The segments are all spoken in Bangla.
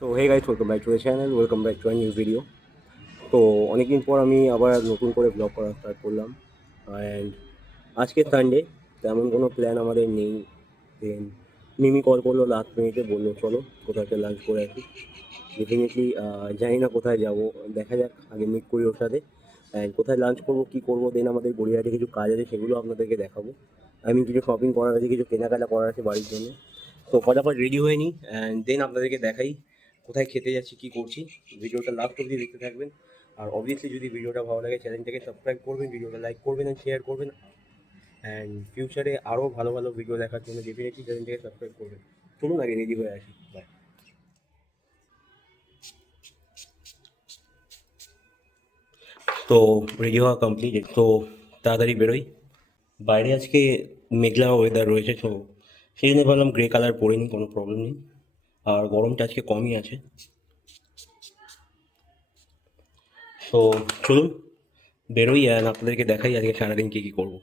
তো hey guys, welcome back to the channel, welcome back to a new video. তো অনেকদিন পর আমি আবার নতুন করে ব্লগ করা স্টার্ট করলাম। অ্যান্ড আজকে সানডে, তেমন কোনো প্ল্যান আমাদের নেই। দেন মিমি কল করলো লাস্ট মিনিটে, বললো চলো কোথাও একটা লাঞ্চ করে আসি। ডেফিনেটলি জানি না কোথায় যাব, দেখা যাক, আগে মিট করি ওর সাথে। অ্যান্ড কোথায় লাঞ্চ করবো, কী করবো, দেন আমাদের গড়িয়াহাটে কিছু কাজ আছে, সেগুলো আপনাদেরকে দেখাবো। আমি কিছু শপিং করার আছে, কিছু কেনাকাটা করার আছে বাড়ির জন্য। তো ফটাফট রেডি হয়ে নিই অ্যান্ড দেন আপনাদেরকে দেখাই কোথায় খেতে যাচ্ছি, কী করছি। ভিডিওটা লাস্ট অবধি দেখতে থাকবেন। আর অবভিয়াসলি যদি ভিডিওটা ভালো লাগে, চ্যানেলটাকে সাবস্ক্রাইব করবেন, ভিডিওটা লাইক করবেন অ্যান্ড শেয়ার করবেন। অ্যান্ড ফিউচারে আরও ভালো ভালো ভিডিও দেখার জন্য ডেফিনেটলি চ্যানেলটাকে সাবস্ক্রাইব করবেন। চলুন আগে রেডি হয়ে আসি, বাই। তো রেডি হওয়া কমপ্লিট, তো তাড়াতাড়ি বেরোই। বাইরে আজকে মেঘলা ওয়েদার রয়েছে, তো সেই জন্য ভাবলাম গ্রে কালার পরে নিই, কোনো প্রবলেম নেই। আর গরমটা আজকে কমই আছে। তো চলুন বেরোই আর আপনাদেরকে দেখাই আজকে সারাদিন কী কী করবো।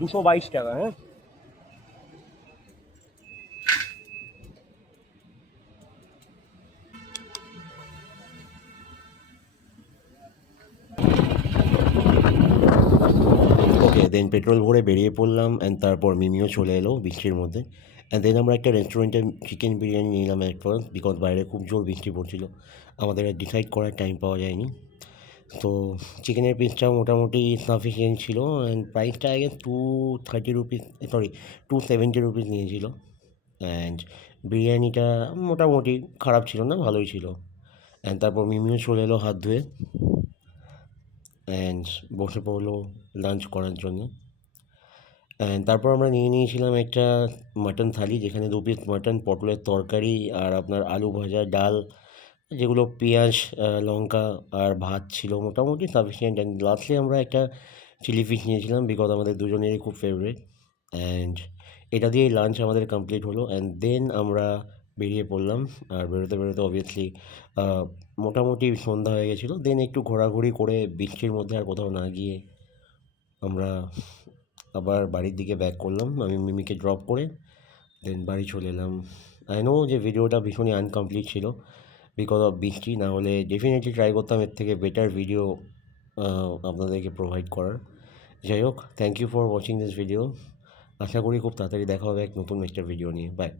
$222, হ্যাঁ। ওকে, দেন পেট্রোল ভরে বেরিয়ে পড়লাম অ্যান্ড তারপর মিমিও চলে এলো বৃষ্টির মধ্যে। অ্যান্ড দেন আমরা একটা রেস্টুরেন্টে চিকেন বিরিয়ানি নিলাম অ্যাট ফার্স্ট, বিকজ বাইরে খুব জোর বৃষ্টি পড়ছিল, আমাদের আর ডিসাইড করার টাইম পাওয়া যায়নি। তো চিকেনের পিসটাও মোটামুটি সাফিসিয়েন্ট ছিল অ্যান্ড প্রাইসটা আগে 230 রুপিস, সরি 270 রুপিস নিয়েছিল। অ্যান্ড বিরিয়ানিটা মোটামুটি খারাপ ছিল না, ভালোই ছিল। অ্যান্ড তারপর মিমিও চলে এলো হাত ধুয়ে অ্যান্ড বসে পড়লো লাঞ্চ করার জন্য। অ্যান্ড তারপর আমরা নিয়ে নিয়েছিলাম একটা মাটন থালি, যেখানে 2 পিস মাটন, পটলের তরকারি আর আপনার আলু ভাজা, ডাল, যেগুলো পেঁয়াজ, লঙ্কা আর ভাত ছিল, মোটামুটি সাফিসিয়েন্ট। অ্যান্ড লাস্টলি আমরা একটা চিলি ফিশ নিয়েছিলাম, বিকজ আমাদের দুজনেরই খুব ফেভারিট। অ্যান্ড এটা দিয়েই লাঞ্চ আমাদের কমপ্লিট হলো অ্যান্ড দেন আমরা বেরিয়ে পড়লাম। আর বেরোতে বেরোতে অবভিয়াসলি মোটামুটি সন্ধ্যা হয়ে গেছিলো। দেন একটু ঘোরাঘুরি করে বৃষ্টির মধ্যে আর কোথাও না গিয়ে আমরা আবার বাড়ির দিকে ব্যাক করলাম, আমি মিমিকে ড্রপ করে। দেন বাড়ি চলে এলাম। আই নো যে ভিডিওটা ভীষণই আনকমপ্লিট ছিল বিকজ অফ বৃষ্টি, না হলে ডেফিনেটলি ট্রাই করতাম এর থেকে বেটার ভিডিও আপনাদেরকে প্রোভাইড করার। যাই হোক, thank you for watching this video. আশা করি খুব তাড়াতাড়ি দেখা হবে এক নতুন একটা ভিডিও নিয়ে। বাই।